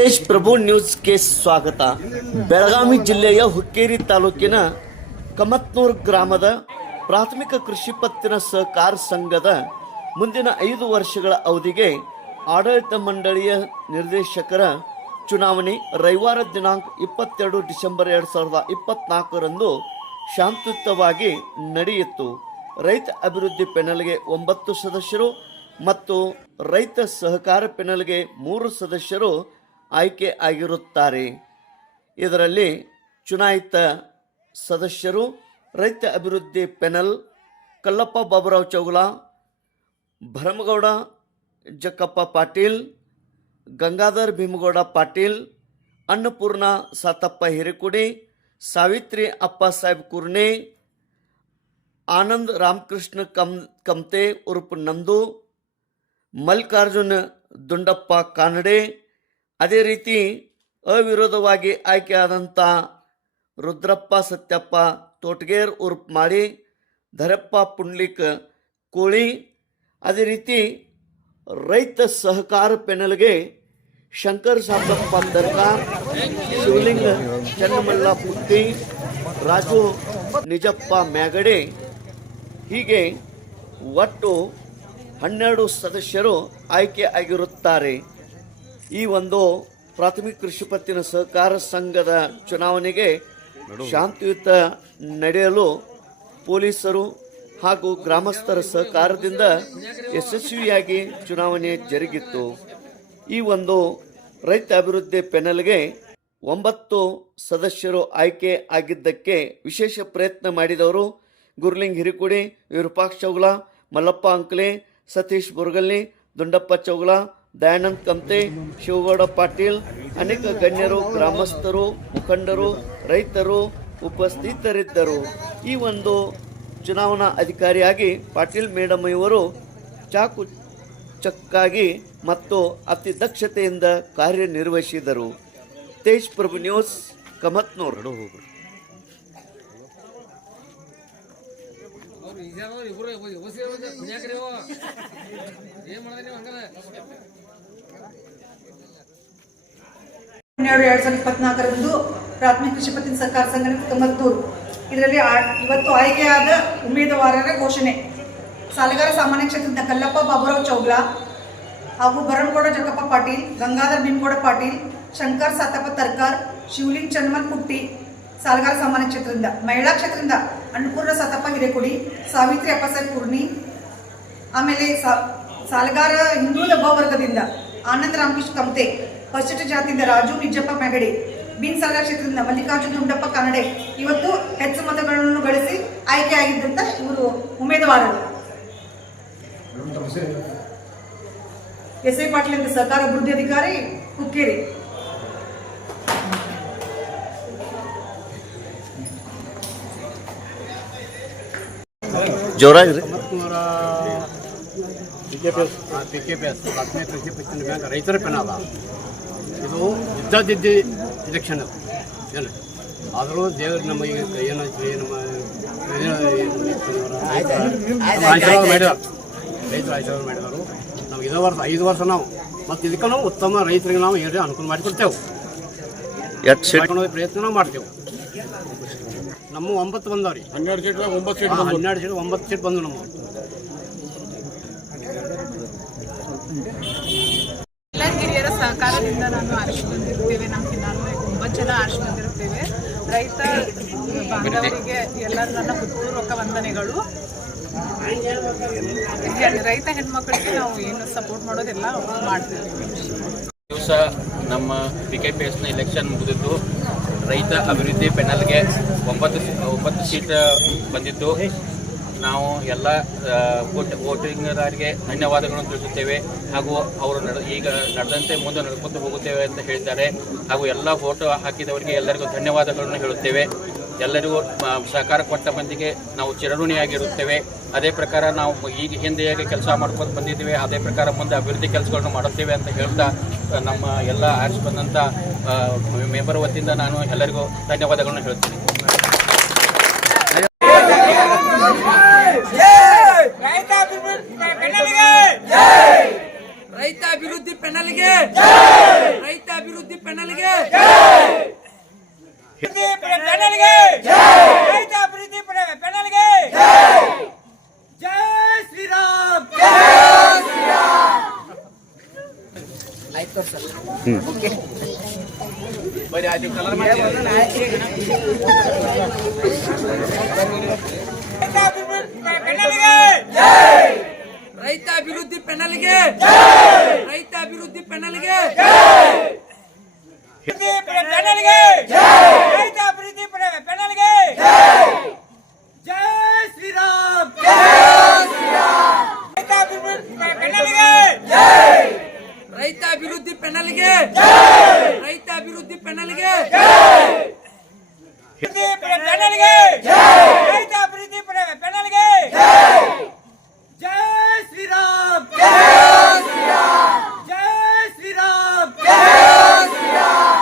ತೇಜ್ ಪ್ರಭು ನ್ಯೂಸ್ಗೆ ಸ್ವಾಗತ. ಬೆಳಗಾವಿ ಜಿಲ್ಲೆಯ ಹುಕ್ಕೇರಿ ತಾಲೂಕಿನ ಕಮತ್ನೂರ್ ಗ್ರಾಮದ ಪ್ರಾಥಮಿಕ ಕೃಷಿ ಪತ್ತಿನ ಸಹಕಾರ ಸಂಘದ ಮುಂದಿನ ಐದು ವರ್ಷಗಳ ಅವಧಿಗೆ ಆಡಳಿತ ಮಂಡಳಿಯ ನಿರ್ದೇಶಕರ ಚುನಾವಣೆ ರವಿವಾರ ದಿನಾಂಕ ಇಪ್ಪತ್ತೆರಡು ಡಿಸೆಂಬರ್ ಎರಡು ಸಾವಿರದ ಇಪ್ಪತ್ನಾಲ್ಕರಂದು ಶಾಂತಿಯುತವಾಗಿ ನಡೆಯಿತು. ರೈತ ಅಭಿವೃದ್ಧಿ ಪೆನಲ್ಗೆ ಒಂಬತ್ತು ಸದಸ್ಯರು ಮತ್ತು ರೈತ ಸಹಕಾರ ಪೆನಲ್ಗೆ ಮೂರು ಸದಸ್ಯರು ಆಯ್ಕೆ ಆಗಿರುತ್ತಾರೆ. ಇದರಲ್ಲಿ ಚುನಾಯಿತ ಸದಸ್ಯರು, ರೈತ ಅಭಿವೃದ್ಧಿ ಪೆನಲ್, ಕಲ್ಲಪ್ಪ ಬಾಬುರಾವ್ ಚೌಗುಲ, ಭರಮಗೌಡ ಜಕ್ಕಪ್ಪ ಪಾಟೀಲ್, ಗಂಗಾಧರ್ ಭೀಮಗೌಡ ಪಾಟೀಲ್, ಅನ್ನಪೂರ್ಣ ಸಾತಪ್ಪ ಹಿರೇಕುಡಿ, ಸಾವಿತ್ರಿ ಅಪ್ಪ ಸಾಹೇಬ್ ಕುರ್ನೆ ಆನಂದ್ ರಾಮಕೃಷ್ಣ ಕಮ್, ಕಮ್ತೆ ಉರ್ಪ ನಂದು, ಮಲ್ಲಿಕಾರ್ಜುನ್ ದುಂಡಪ್ಪ ಕಾನಡೆ ಅದೇ ರೀತಿ ಅವಿರೋಧವಾಗಿ ಆಯ್ಕೆಯಾದಂಥ ರುದ್ರಪ್ಪ ಸತ್ಯಪ್ಪ ತೋಟಗೇರ್ ಉರ್ಪ್ ಮಾಡಿ ಧರಪ್ಪ ಪುಂಡ್ಲಿಕ್ ಕೋಳಿ, ಅದೇ ರೀತಿ ರೈತ ಸಹಕಾರ ಪೆನಲ್ಗೆ ಶಂಕರ್ ಸಾಬಪ್ಪ ದರ್ಗಾರ್ ಶಿವಲಿಂಗ ಚನ್ನಮಲ್ಲ ಪುಟ್ಟಿ ರಾಜು ನಿಜಪ್ಪ ಮ್ಯಾಗಡೆ, ಹೀಗೆ ಒಟ್ಟು ಹನ್ನೆರಡು ಸದಸ್ಯರು ಆಯ್ಕೆ ಆಗಿರುತ್ತಾರೆ. ಈ ಒಂದು ಪ್ರಾಥಮಿಕ ಕೃಷಿ ಪತ್ತಿನ ಸಹಕಾರ ಸಂಘದ ಚುನಾವಣೆಗೆ ಶಾಂತಿಯುತ ನಡೆಯಲು ಪೊಲೀಸರು ಹಾಗೂ ಗ್ರಾಮಸ್ಥರ ಸಹಕಾರದಿಂದ ಯಶಸ್ವಿಯಾಗಿ ಚುನಾವಣೆ ಜರುಗಿತ್ತು. ಈ ಒಂದು ರೈತ ಅಭಿವೃದ್ಧಿ ಪೆನಲ್ಗೆ ಒಂಬತ್ತು ಸದಸ್ಯರು ಆಯ್ಕೆ ಆಗಿದ್ದಕ್ಕೆ ವಿಶೇಷ ಪ್ರಯತ್ನ ಮಾಡಿದವರು ಗುರ್ಲಿಂಗ್ ಹಿರಿಕುಡಿ ವಿರೂಪಾಕ್ಷ ಚೌಗ್ಲಾ ಮಲ್ಲಪ್ಪ ಅಂಕ್ಲೆ ಸತೀಶ್ ಬುರ್ಗಲ್ಲಿ ದುಂಡಪ್ಪ ಚೌಗಲ ದಯಾನಂದ್ ಕಂತೆ ಶಿವಗೌಡ ಪಾಟೀಲ್ ಅನೇಕ ಗಣ್ಯರು ಗ್ರಾಮಸ್ಥರು ಮುಖಂಡರು ರೈತರು ಉಪಸ್ಥಿತರಿದ್ದರು. ಈ ಒಂದು ಚುನಾವಣಾ ಅಧಿಕಾರಿಯಾಗಿ ಪಾಟೀಲ್ ಮೇಡಮ್ ಇವರು ಚಾಕು ಚಕ್ಕಾಗಿ ಮತ್ತು ಅತಿ ದಕ್ಷತೆಯಿಂದ ಕಾರ್ಯನಿರ್ವಹಿಸಿದರು. ತೇಜ್ ಪ್ರಭು ನ್ಯೂಸ್ ಕಮತ್ನೂರು. ಏನ್ ಮಾಡಿದ್ರಿ ನೀವು ಹನ್ನೆರಡು ಎರಡು ಸಾವಿರದ ಇಪ್ಪತ್ನಾಲ್ಕರಂದು ಪ್ರಾಥಮಿಕ ಕೃಷಿ ಪತ್ತಿನ ಸರ್ಕಾರ ಸಂಘಟನೆ ತೊಂಬತ್ತೂರು. ಇದರಲ್ಲಿ ಇವತ್ತು ಆಯ್ಕೆಯಾದ ಉಮೇದುವಾರರ ಘೋಷಣೆ. ಸಾಲಗಾರ ಸಾಮಾನ್ಯ ಕ್ಷೇತ್ರದ ಕಲ್ಲಪ್ಪ ಬಾಬುರಾವ್ ಚೌಗ್ಲಾ ಹಾಗೂ ಭರಮಗೌಡ ಜಗಪ್ಪ ಪಾಟೀಲ್, ಗಂಗಾಧರ್ ಭೀಮಗೌಡ ಪಾಟೀಲ್, ಶಂಕರ್ ಸಾತಪ್ಪ ತರ್ಕಾರ್, ಶಿವಲಿಂಗ್ ಚನ್ಮನ್ ಪುಟ್ಟಿ ಸಾಲಗಾರ ಸಾಮಾನ್ಯ ಕ್ಷೇತ್ರದಿಂದ, ಮಹಿಳಾ ಕ್ಷೇತ್ರದಿಂದ ಅನ್ನಪೂರ್ಣ ಸಾತಪ್ಪ ಹಿರೇಕುಡಿ, ಸಾವಿತ್ರಿ ಅಪ್ಪಸರ್ ಕುರ್ಣಿ, ಆಮೇಲೆ ಸಾಲಗಾರ ಹಿಂದುಳಿದ ವರ್ಗದಿಂದ ಆನಂದ್ ರಾಮಕೃಷ್ಣ ಕಮ್ತೆ ಪರಿಶಿಷ್ಟ ಜಾತಿಯಿಂದ ರಾಜು ನಿಜಪ್ಪ ಮೆಗಡಿ. ಬಿನ್ ಕ್ಷೇತ್ರದಿಂದ ಮಲ್ಲಿಕಾರ್ಜುನ ದುಂಡಪ್ಪ ಕನ್ನಡೆ. ಇವತ್ತು ಹೆಚ್ಚು ಮತಗಳನ್ನು ಗಳಿಸಿ ಆಯ್ಕೆಯಾಗಿದ್ದಂತ ಇವರು ಉಮೇದುವಾರರು. ಎಸ್ ಐ ಪಾಟೀಲ್ ಅಂತ ಸರ್ಕಾರ ಅಭಿವೃದ್ಧಿ ಅಧಿಕಾರಿ ಹುಕ್ಕೇರಿ ಜೋರಾಗಿರಿ ಮತ್ತೂರ P K P S P K ಇದು ಇದ್ದದಿದ್ದಿ ಇಲೆಕ್ಷನ್ ಅದು ಏನು ಆದರೂ ದೇವರು ನಮ್ಮ ಈಗ ಏನು ನಮ್ಮ ಆಶೀರ್ವಾದ ಮಾಡಿದಾರೆ ರೈತರು ಆಶೀರ್ವಾದ ಮಾಡಿದಾರು ನಮ್ಗೆ ಇದೇ ವರ್ಷ ಐದು ವರ್ಷ ನಾವು. ಮತ್ತು ಇದಕ್ಕೆ ನಾವು ಉತ್ತಮ ರೈತರಿಗೆ ನಾವು ಏನು ಅನುಕೂಲ ಮಾಡಿಕೊಡ್ತೇವೆ. ಪ್ರಯತ್ನ ನಾವು ಮಾಡ್ತೇವೆ. ನಮ್ಮ ಒಂಬತ್ತು ಬಂದವ್ರಿ. ಹನ್ನೆರಡು ಸೀಟ್ ಒಂಬತ್ತು ಸೀಟ್ ಹನ್ನೆರಡು ಸೀಟ್ ಒಂಬತ್ತು ಸೀಟ್ ಬಂದು ನಮ್ಮ ಎಲ್ಲ ಹಿರಿಯರ ಸಹಕಾರದಿಂದ ನಾನು ಆರಿಸಿ ಬಂದಿರ್ತೇವೆ. ನಮ್ಮ ನಾನು ತುಂಬ ಜನ ಆರಿಸಿ ಬಂದಿರ್ತೇವೆ. ರೈತ ಬಾಂಧವರಿಗೆ ಎಲ್ಲರೂ ನನ್ನ ಹೃತ್ಪೂರ್ವಕ ವಂದನೆಗಳು. ರೈತ ಹೆಣ್ಮಕ್ಳಿಗೆ ನಾವು ಏನು ಸಪೋರ್ಟ್ ಮಾಡೋದೆಲ್ಲ ಮಾಡ್ತೇವೆ ದಿವಸ ನಮ್ಮ ಪಿ ಕೆ ಪಿ ಎಸ್ನ ಇಲೆಕ್ಷನ್ ಮುಗಿದಿದ್ದು. ರೈತ ಅಭಿವೃದ್ಧಿ ಪೆನಲ್ಗೆ ಒಂಬತ್ತು ಒಂಬತ್ತು ಸೀಟ್ ಬಂದಿದ್ದು ನಾವು ಎಲ್ಲ ವೋಟ್ ವೋಟಿಂಗದಾರರಿಗೆ ಧನ್ಯವಾದಗಳನ್ನು ತಿಳಿಸುತ್ತೇವೆ. ಹಾಗೂ ಅವರು ನಡೆ, ಈಗ ನಡೆದಂತೆ ಮುಂದೆ ನಡ್ಕೊಂಡು ಹೋಗುತ್ತೇವೆ ಅಂತ ಹೇಳ್ತಾರೆ ಹಾಗೂ ಎಲ್ಲ ಫೋಟೋ ಹಾಕಿದವರಿಗೆ ಎಲ್ಲರಿಗೂ ಧನ್ಯವಾದಗಳನ್ನು ಹೇಳುತ್ತೇವೆ. ಎಲ್ಲರಿಗೂ ಸಹಕಾರ ಕೊಟ್ಟ ಮಂದಿಗೆ ನಾವು ಚಿರಋಣಿಯಾಗಿರುತ್ತೇವೆ. ಅದೇ ಪ್ರಕಾರ ನಾವು ಈಗ ಹಿಂದೆ ಹೇಗೆ ಕೆಲಸ ಮಾಡ್ಕೊಂಡು ಬಂದಿದ್ದೇವೆ. ಅದೇ ಪ್ರಕಾರ ಮುಂದೆ ಅಭಿವೃದ್ಧಿ ಕೆಲಸಗಳನ್ನು ಮಾಡುತ್ತೇವೆ ಅಂತ ಹೇಳ್ತಾ ನಮ್ಮ ಎಲ್ಲ ಆರಿಸಿ ಬಂದಂಥ ಮೆಂಬರ್ ವತಿಯಿಂದ ನಾನು ಎಲ್ಲರಿಗೂ ಧನ್ಯವಾದಗಳನ್ನು ಹೇಳ್ತೀನಿ ರೈತ ಅಭಿವೃದ್ಧಿ ಪೆನಲ್ಗೆ ರೈತ ಅಭಿವೃದ್ಧಿ ಅಭಿವೃದ್ಧಿ ಪೆನ್ನಲ್ಗೆ ಪೆನ್ನಲ್ಗೆ ರೈತ ಅಭಿವೃದ್ಧಿ ಪೆನ್ನಲ್ಗೆ ಜೈ ಶ್ರೀರಾಮ್ ರೈತ ಅಭಿವೃದ್ಧಿ ಪೆನ್ನಲ್ಗೆ ರೈತ Yeah!